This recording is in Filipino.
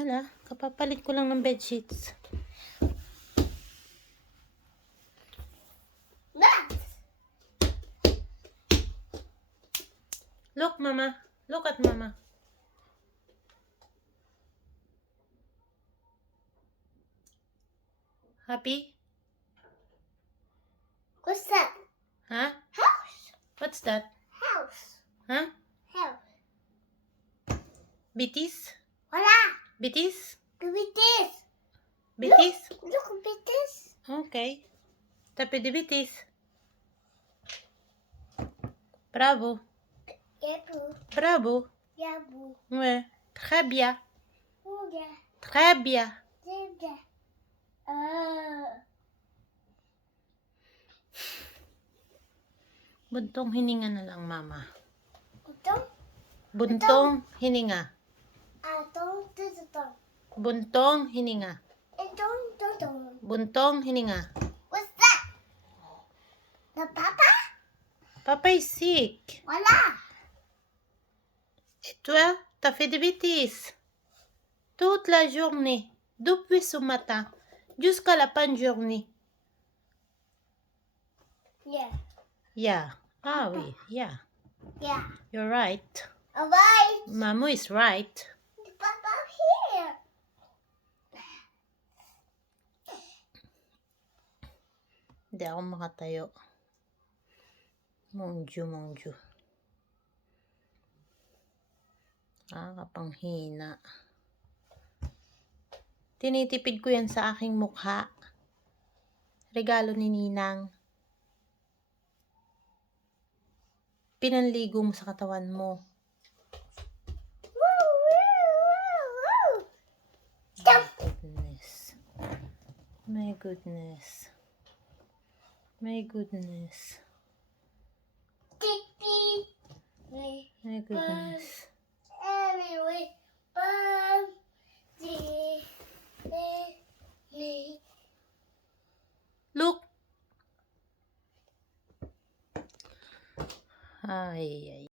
Wala. Kapapalit ko lang ng bedsheets. Look, Mama. Look at Mama. Happy? What's that? Huh? House. What's that? House. Huh? House. Bitis? Voila. Bitis? Look at this. Bitis? Look at this. Okay. Tapi de bitis. Bravo. Yeah, boo. Bravo. Yeah, boo. Ouais. Très bien. Oh, yeah. Très bien. Yeah. Buntong hininga na lang, Mama. Ito? Buntong hininga. Don't. Buntong hininga. Don't. Buntong hininga. What's that? The papa? Papa est sick. Voila. Et toi, t'as fait des bêtises. Toute la journée. Depuis ce matin. Jusqu'à la fin de journée. Yeah. Yeah. Ah oui, yeah. Yeah. You're right. Alright. Mamu is right. The papa here. Hindi ako makatayo. Monju. Kapanghina. Tinitipid ko yan sa aking mukha. Regalo ni Ninang. Pinanligo mo sa katawan mo. My goodness. My goodness. My goodness. Anyway, Look. Ay.